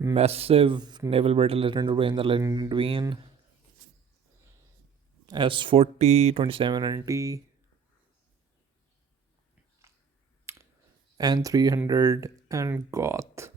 Massive naval battle is underway in the Latvian S-40 27 NT and 300 and Goth.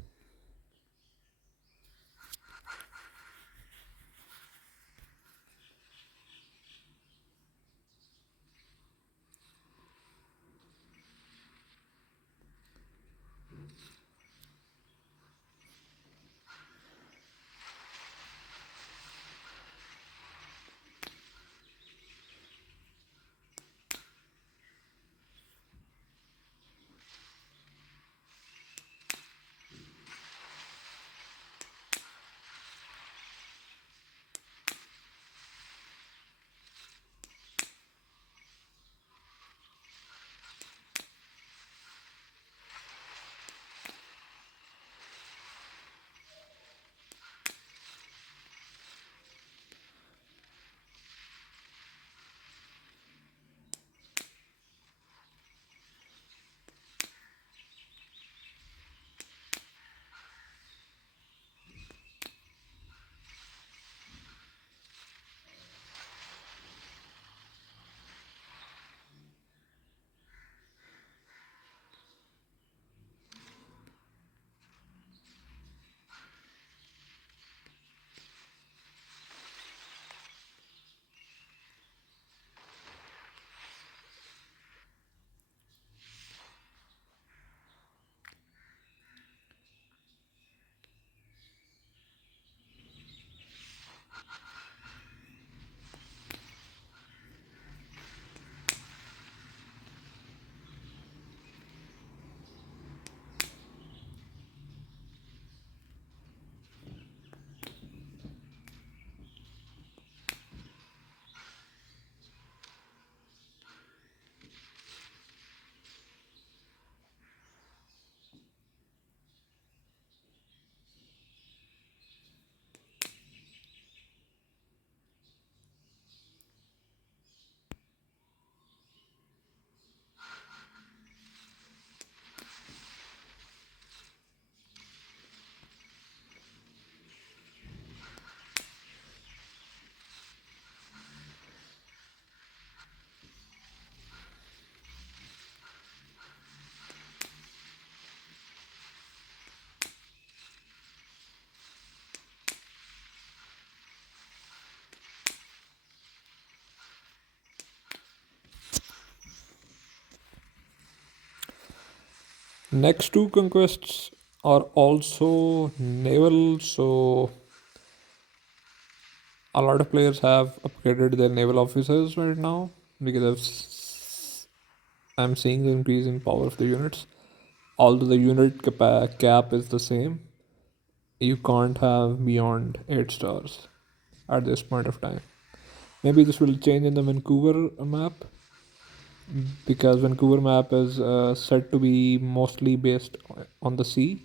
Next two conquests are also naval, so a lot of players have upgraded their naval officers right now because I'm seeing the increase in power of the units. Although the unit cap is the same, you can't have beyond 8 stars at this point of time. Maybe this will change in the Vancouver map because Vancouver map is said to be mostly based on the sea.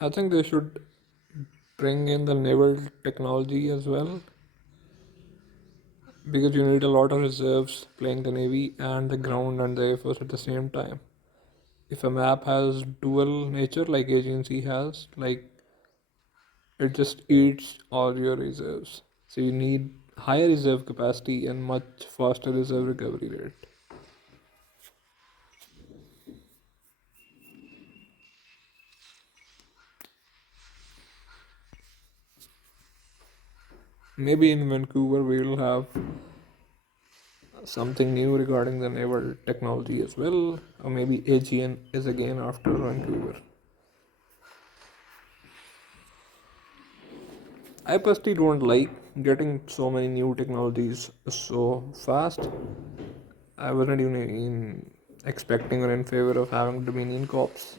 I think they should bring in the naval technology as well because you need a lot of reserves playing the navy and the ground and the air force at the same time. If a map has dual nature like agency has, like it just eats all your reserves. So you need higher reserve capacity and much faster reserve recovery rate. Maybe in Vancouver we will have something new regarding the naval technology as well, or maybe AGN is again after Vancouver. I personally don't like getting so many new technologies so fast. I wasn't even expecting or in favor of having Dominion Corps,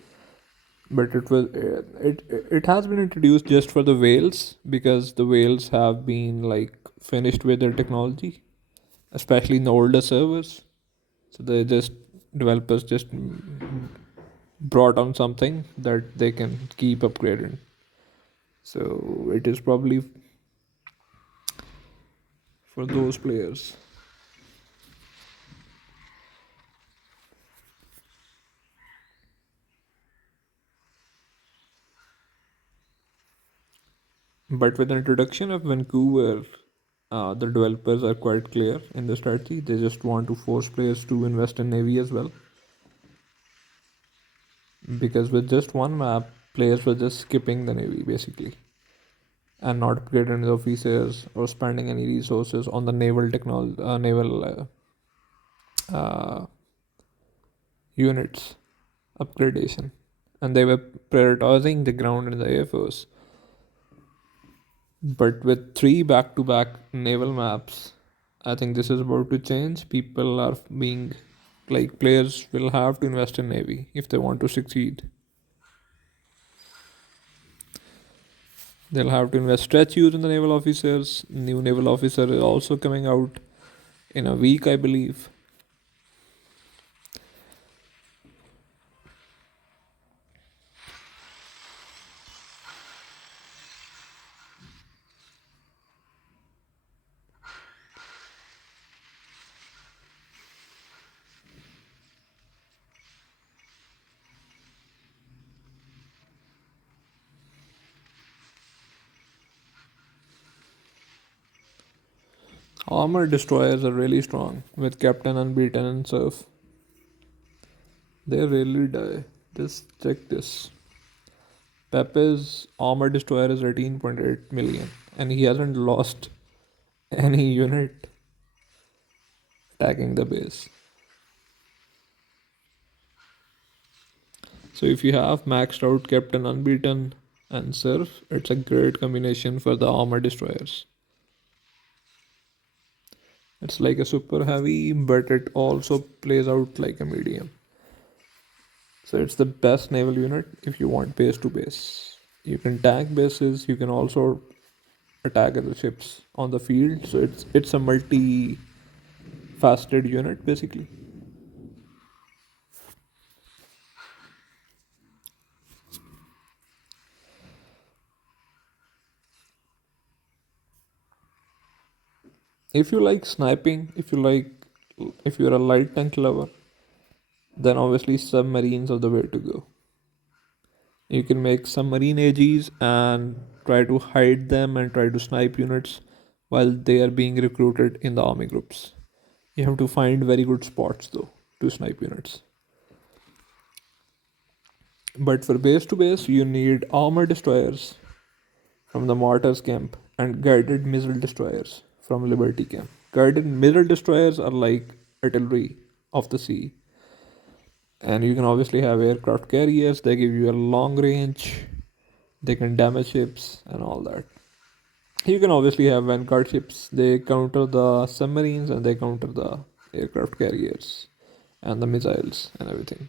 but it has been introduced just for the whales because the whales have been like finished with their technology, especially in the older servers. So they just developers just brought on something that they can keep upgrading. So it is probably for those players. But with the introduction of Vancouver, the developers are quite clear in the strategy. They just want to force players to invest in Navy as well. Because with just one map, players were just skipping the Navy basically and not upgrading the officers or spending any resources on the naval technology, naval uh, units upgradation. And they were prioritizing the ground and the air force. But with three back to back naval maps, I think this is about to change. People are being like players will have to invest in Navy if they want to succeed. They'll have to invest statues in the naval officers. New naval officer is also coming out in a week, I believe. Armor destroyers are really strong with Captain Unbeaten and Surf. They really die. Just check this. Pepe's armor destroyer is 18.8 million and he hasn't lost any unit attacking the base. So if you have maxed out Captain Unbeaten and Surf, it's a great combination for the armor destroyers. It's like a super heavy, but it also plays out like a medium. So it's the best naval unit if you want base to base. You can tank bases, you can also attack other ships on the field. So it's a multi faceted unit basically. If you like sniping, if you're a light tank lover, then obviously submarines are the way to go. You can make submarine AGs and try to hide them and try to snipe units while they are being recruited in the army groups. You have to find very good spots though to snipe units. But for base to base, you need armor destroyers from the Martyrs camp and guided missile destroyers from Liberty camp. Guided missile destroyers are like artillery of the sea. And you can obviously have aircraft carriers, they give you a long range, they can damage ships and all that. You can obviously have vanguard ships, they counter the submarines and they counter the aircraft carriers and the missiles and everything.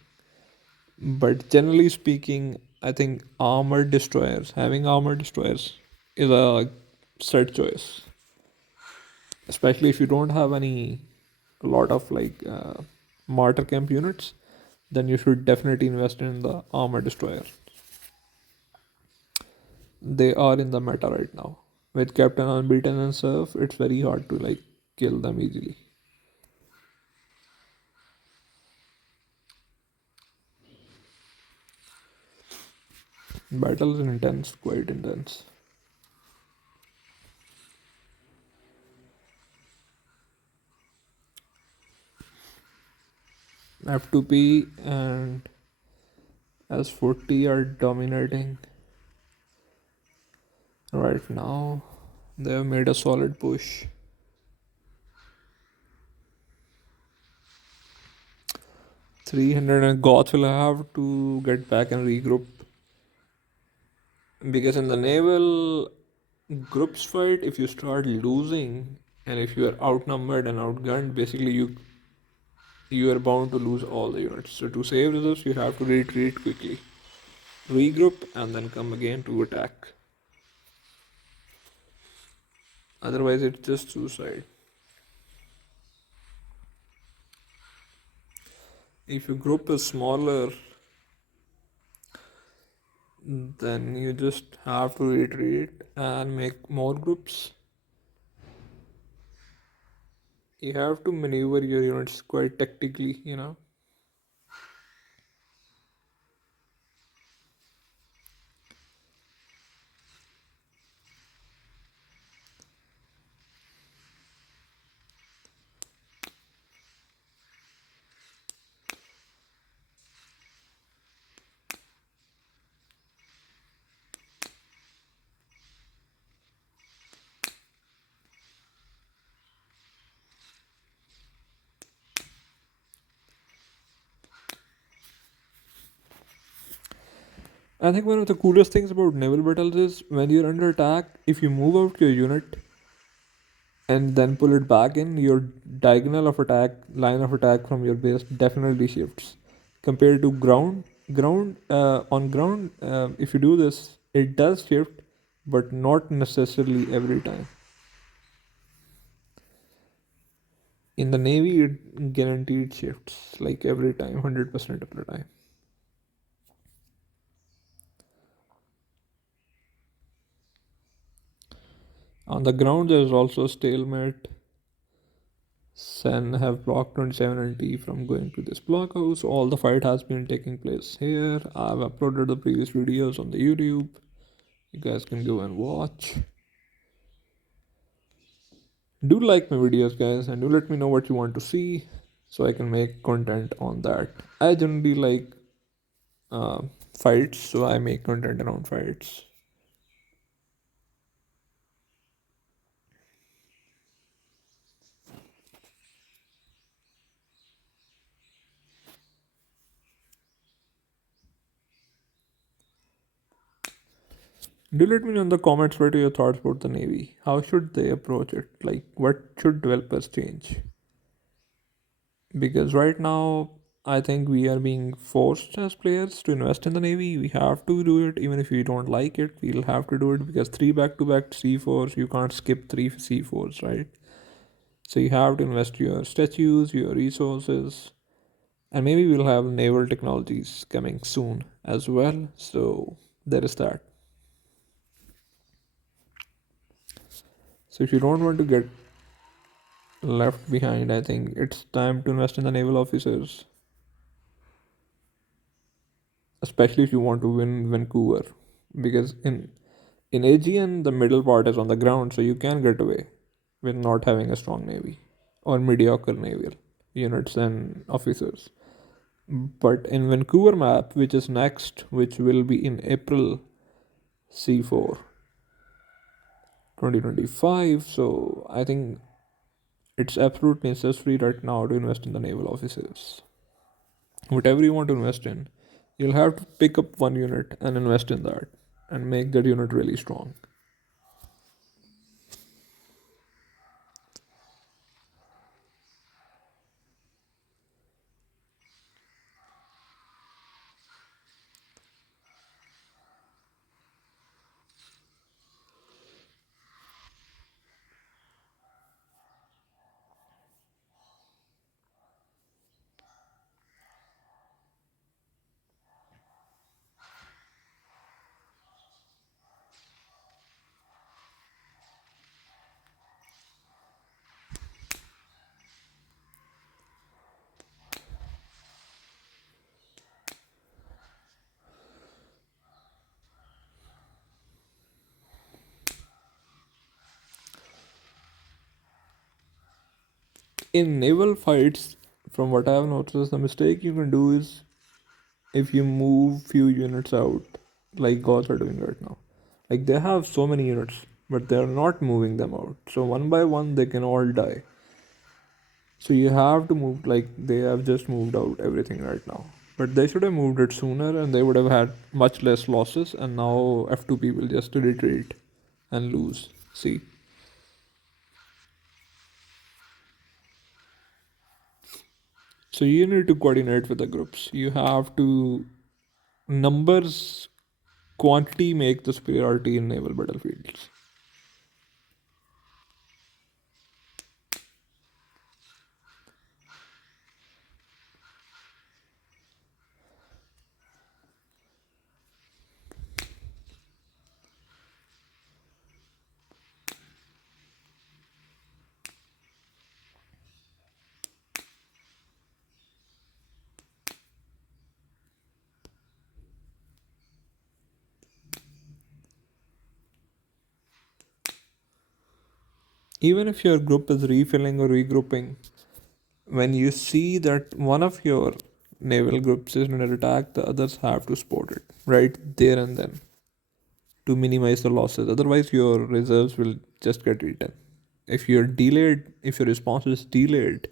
But generally speaking, I think having armored destroyers is a set choice, especially if you don't have a lot of martyr camp units, then you should definitely invest in the armored destroyer. They are in the meta right now. With Captain Unbeaten and Surf, it's very hard to kill them easily. Battle is intense, quite intense. F2P and S40 are dominating right now. They have made a solid push. 300 and Goth will have to get back and regroup because in the naval groups fight, if you start losing and if you are outnumbered and outgunned, basically you are bound to lose all the units. So to save reserves, you have to retreat quickly, regroup, and then come again to attack. Otherwise, it's just suicide. If your group is smaller, then you just have to retreat and make more groups. You have to maneuver your units quite tactically. I think one of the coolest things about naval battles is when you're under attack, if you move out your unit and then pull it back in, your diagonal of attack, line of attack from your base definitely shifts compared to ground. On ground, if you do this, it does shift, but not necessarily every time. In the navy, it guaranteed shifts like every time, 100% of the time. On the ground, there is also stalemate. Sen have blocked 27 and T from going to this blockhouse. All the fight has been taking place here. I've uploaded the previous videos on the YouTube. You guys can go and watch. Do like my videos, guys, and do let me know what you want to see so I can make content on that. I generally like uh, fights, so I make content around fights. Do let me know in the comments what are your thoughts about the Navy. How should they approach it? Like, what should developers change? Because right now, I think we are being forced as players to invest in the Navy. We have to do it, even if we don't like it. We'll have to do it because three back-to-back C4s, you can't skip three C4s, right? So you have to invest your statues, your resources, and maybe we'll have naval technologies coming soon as well. So there is that. So if you don't want to get left behind, I think it's time to invest in the naval officers, especially if you want to win Vancouver, because in AGN the middle part is on the ground, so you can get away with not having a strong navy or mediocre naval units and officers. But in Vancouver map, which is next, which will be in April C4 2025, so I think it's absolutely necessary right now to invest in the naval officers. Whatever you want to invest in, you'll have to pick up one unit and invest in that and make that unit really strong. In naval fights, from what I've noticed, the mistake you can do is if you move few units out, like gods are doing right now. Like they have so many units. but they're not moving them out. So one by one, they can all die. So you have to move, like they have just moved out everything right now. But they should have moved it sooner and they would have had much less losses. And now F2P will just retreat and lose. See? So you need to coordinate with the groups. You have to numbers quantity make the superiority in naval battlefields. Even if your group is refilling or regrouping, when you see that one of your naval groups is under attack, the others have to support it right there and then to minimize the losses. Otherwise, your reserves will just get eaten. If you're delayed, if your response is delayed,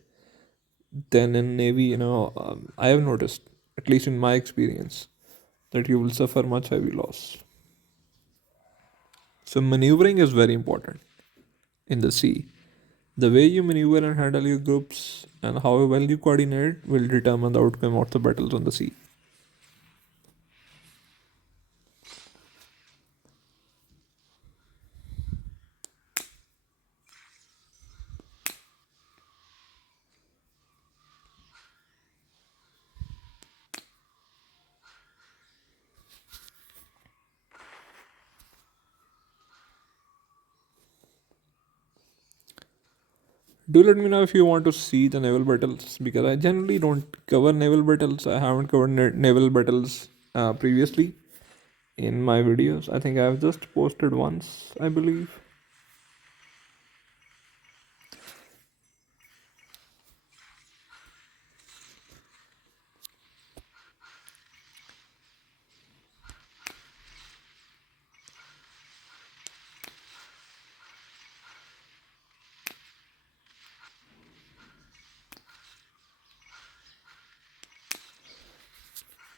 then in Navy, I have noticed, at least in my experience, that you will suffer much heavy loss. So, maneuvering is very important in the sea. The way you maneuver and handle your groups and how well you coordinate will determine the outcome of the battles on the sea. Do let me know if you want to see the naval battles because I generally don't cover naval battles. I haven't covered naval battles previously in my videos. I think I've just posted once, I believe.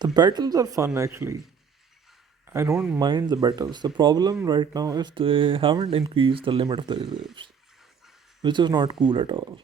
The battles are fun actually. I don't mind the battles. The problem right now is they haven't increased the limit of the reserves, which is not cool at all.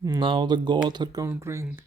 Now the Goths are countering.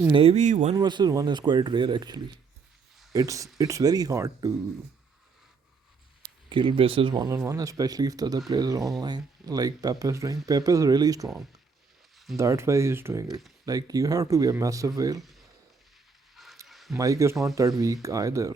In Navy, one versus one is quite rare actually. It's very hard to kill bases one on one, especially if the other player is online, like Pepe's doing. Pepe's really strong. That's why he's doing it. Like you have to be a massive whale. Mike is not that weak either.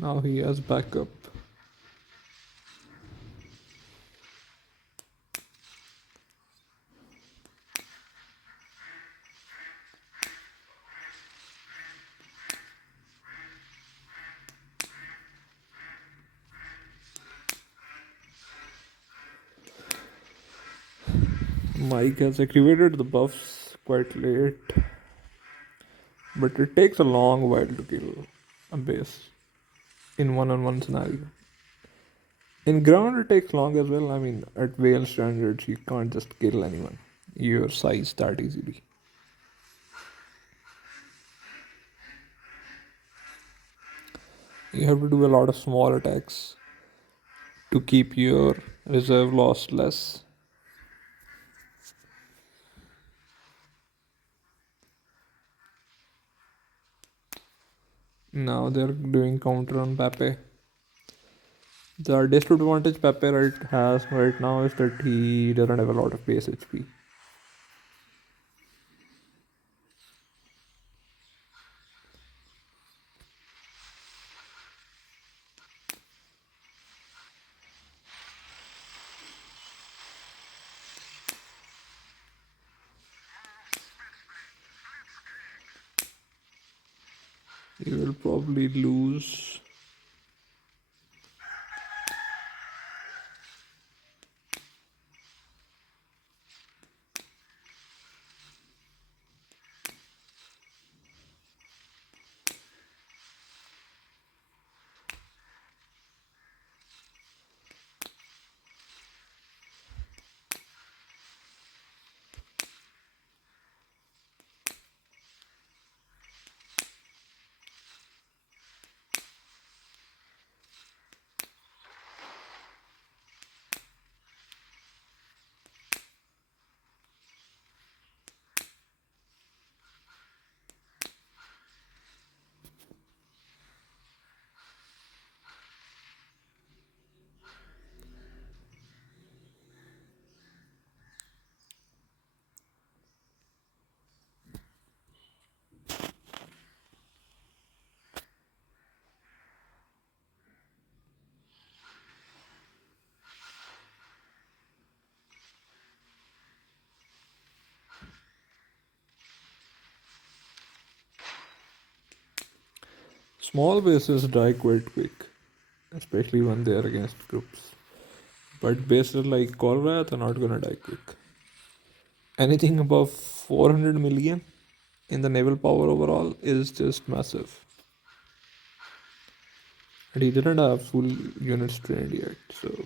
Now he has backup. Mike has activated the buffs quite late, but it takes a long while to kill a base in one-on-one scenario. In ground, it takes long as well. I mean, at whale standards, you can't just kill anyone your size that easily. You have to do a lot of small attacks to keep your reserve loss less. Now they're doing counter on Pepe. The disadvantage Pepe has right now is that he doesn't have a lot of base HP. He will probably lose. Small bases die quite quick, especially when they are against groups. But bases like Corvath are not gonna die quick. Anything above 400 million in the naval power overall is just massive. And he didn't have full units trained yet, so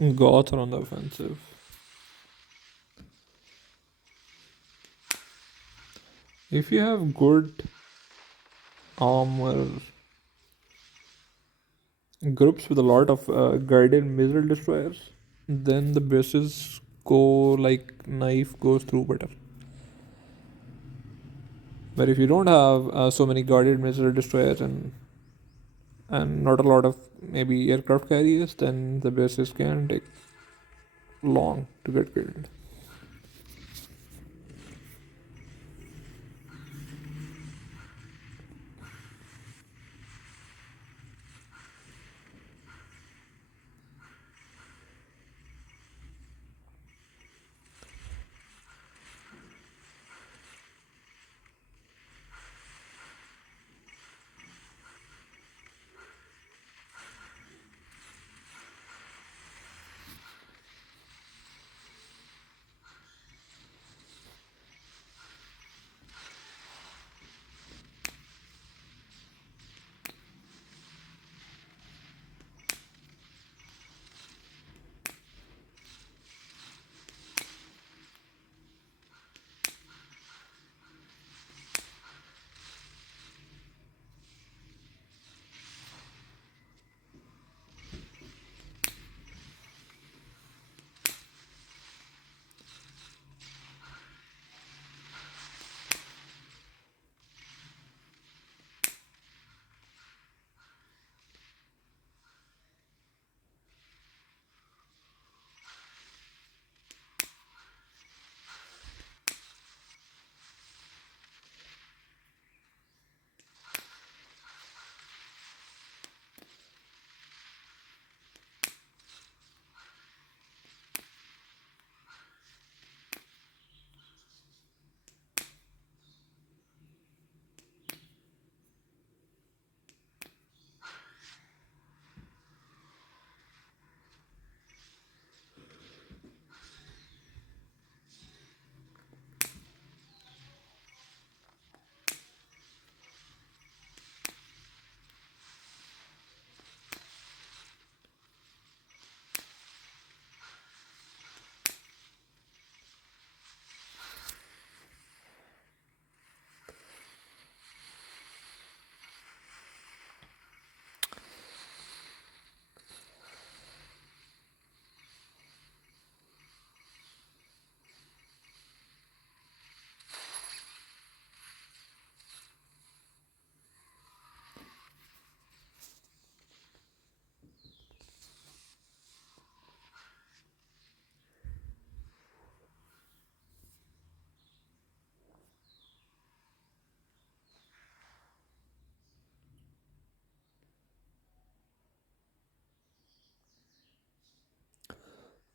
Goths are on the offensive. If you have good armor groups with a lot of guided missile destroyers, then the bases go like knife goes through better. But if you don't have so many guarded missile destroyers and not a lot of maybe aircraft carriers, then the bases can take long to get killed.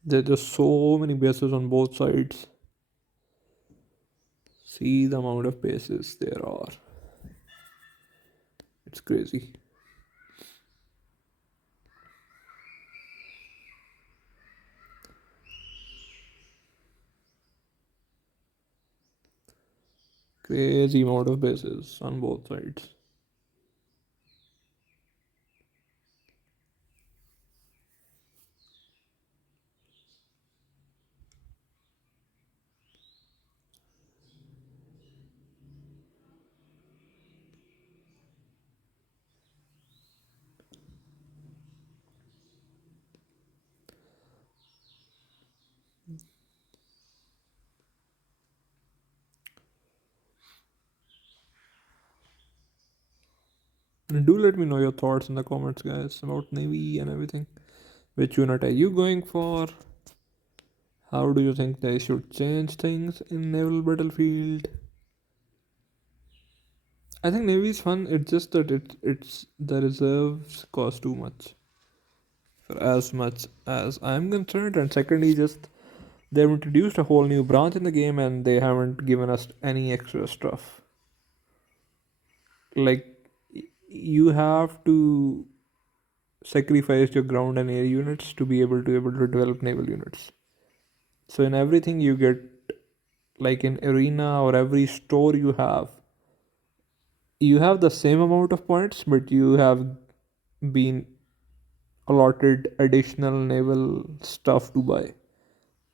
There's just so many bases on both sides. See the amount of bases there are. It's crazy. Crazy amount of bases on both sides. And do let me know your thoughts in the comments, guys, about Navy and everything. Which unit are you going for? How do you think they should change things in naval battlefield? I think Navy is fun. It's just that it's the reserves cost too much for as much as I'm concerned. And secondly, just they've introduced a whole new branch in the game and they haven't given us any extra stuff. Like you have to sacrifice your ground and air units to be able to develop naval units. So in everything you get, like in arena or every store you have the same amount of points, but you have been allotted additional naval stuff to buy,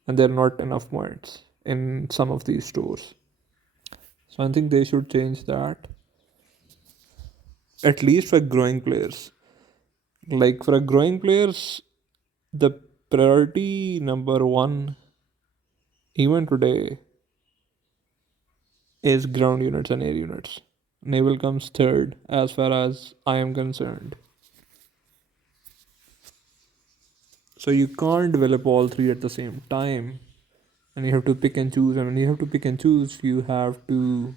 and there are not enough points in some of these stores. So I think they should change that, at least for growing players. Like for a growing players, the priority number one, even today, is ground units and air units. Naval comes third as far as I am concerned. So you can't develop all three at the same time, and you have to pick and choose. And when you have to pick and choose, you have to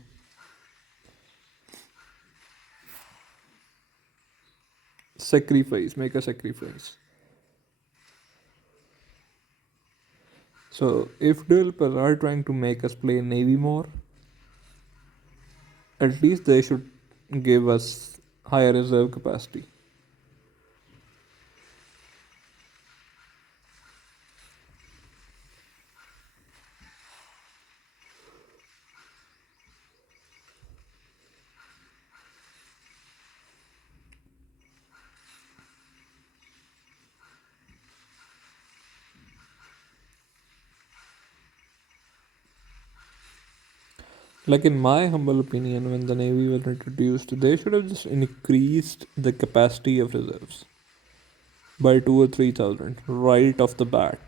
make a sacrifice. So if developers are trying to make us play Navy more, at least they should give us higher reserve capacity. Like in my humble opinion, when the Navy was introduced, they should have just increased the capacity of reserves by 2 or 3,000 right off the bat,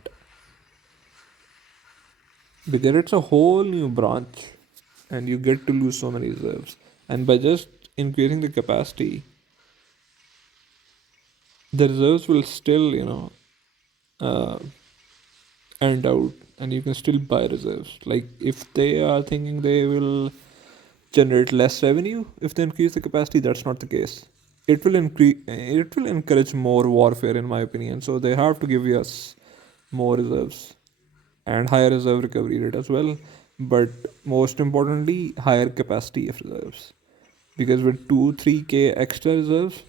because it's a whole new branch, and you get to lose so many reserves. And by just increasing the capacity, the reserves will still, uh, end out, and you can still buy reserves. Like if they are thinking they will generate less revenue if they increase the capacity, that's not the case. It will encourage more warfare, in my opinion. So they have to give us more reserves and higher reserve recovery rate as well. But most importantly, higher capacity of reserves. Because with 2 3K extra reserves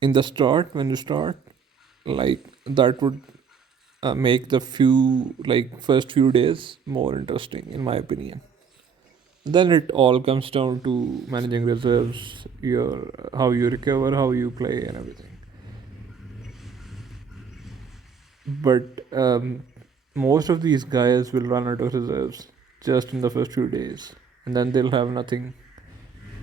in the start, when you start, like that would make the first few days more interesting, in my opinion. Then it all comes down to managing reserves, your how you recover, how you play, and everything. But most of these guys will run out of reserves just in the first few days, and then they'll have nothing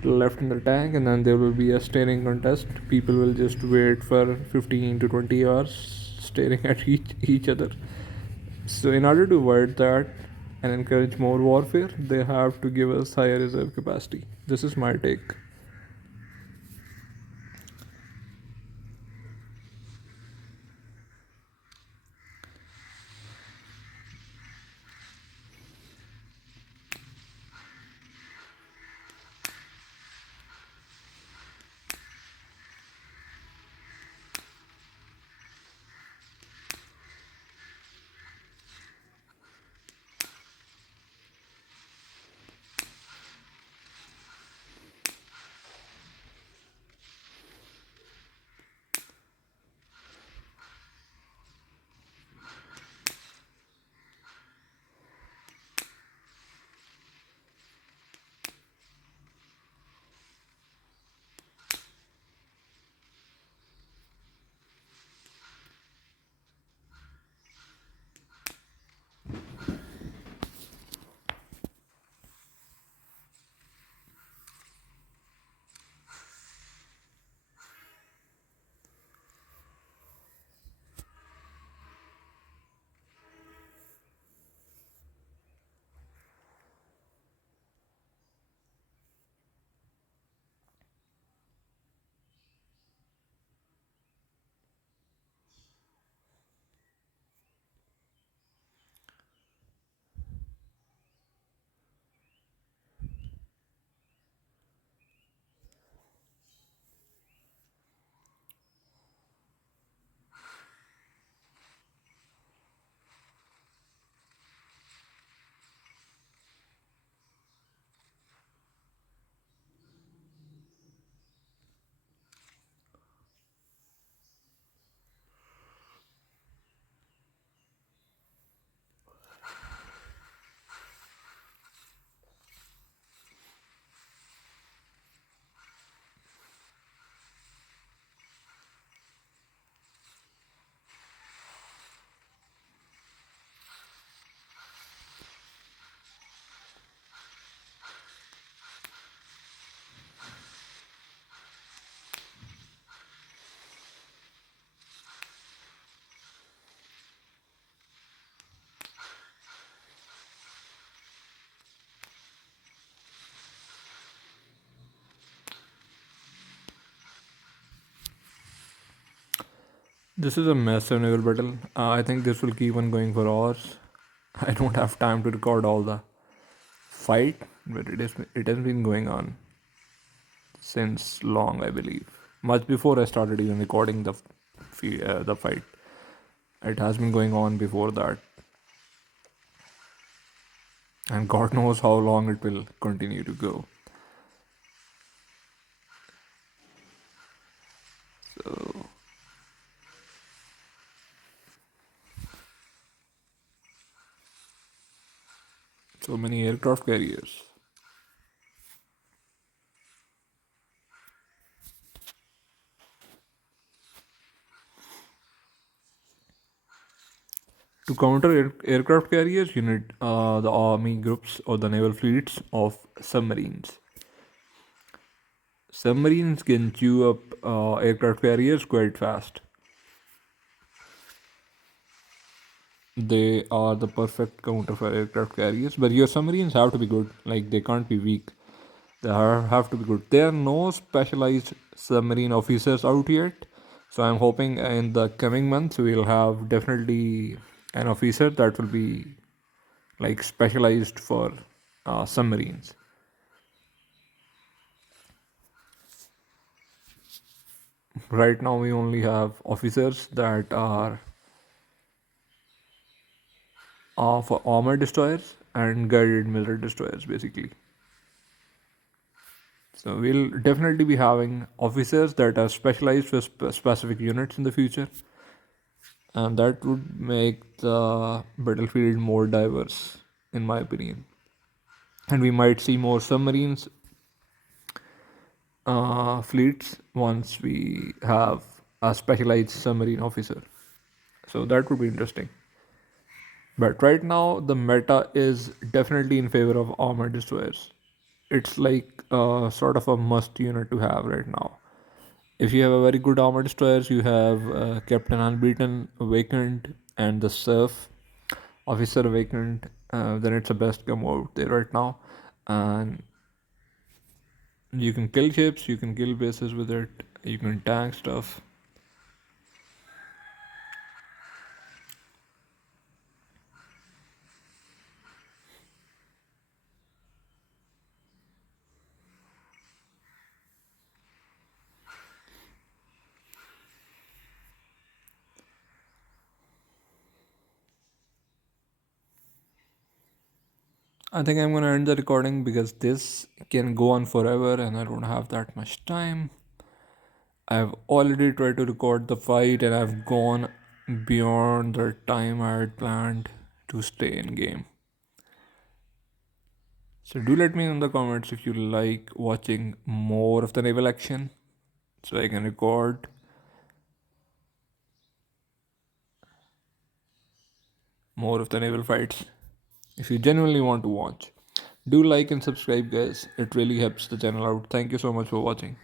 left in the tank, and then there will be a staring contest. People will just wait for 15 to 20 hours staring at each other. So, in order to avoid that and encourage more warfare, they have to give us higher reserve capacity. This is my take. This is a massive naval battle. I think this will keep on going for hours. I don't have time to record all the fight, but it has been going on since long, I believe. Much before I started even recording the fight. It has been going on before that, and God knows how long it will continue to go. So, so many aircraft carriers. To counter aircraft carriers, you need the army groups or the naval fleets of submarines. Submarines can chew up aircraft carriers quite fast. They are the perfect counter for aircraft carriers, but your submarines have to be good. Like they can't be weak. Have to be good. There are no specialized submarine officers out yet, so I'm hoping in the coming months we'll have definitely an officer that will be like specialized for submarines. Right now we only have officers that are for armored destroyers and guided military destroyers, basically. So we'll definitely be having officers that are specialized for specific units in the future, and that would make the battlefield more diverse, in my opinion. And we might see more submarines fleets once we have a specialized submarine officer. So that would be interesting. But right now, the meta is definitely in favor of armored destroyers. It's like sort of a must unit to have right now. If you have a very good armor destroyers, you have Captain Unbeaten, Vacant, and the Surf Officer Vacant. Then it's the best combo out there right now, and you can kill ships, you can kill bases with it, you can tank stuff. I think I'm gonna end the recording because this can go on forever, and I don't have that much time. I've already tried to record the fight, and I've gone beyond the time I had planned to stay in game. So do let me know in the comments if you like watching more of the naval action so I can record more of the naval fights. If you genuinely want to watch, do like and subscribe, guys. It really helps the channel out. Thank you so much for watching.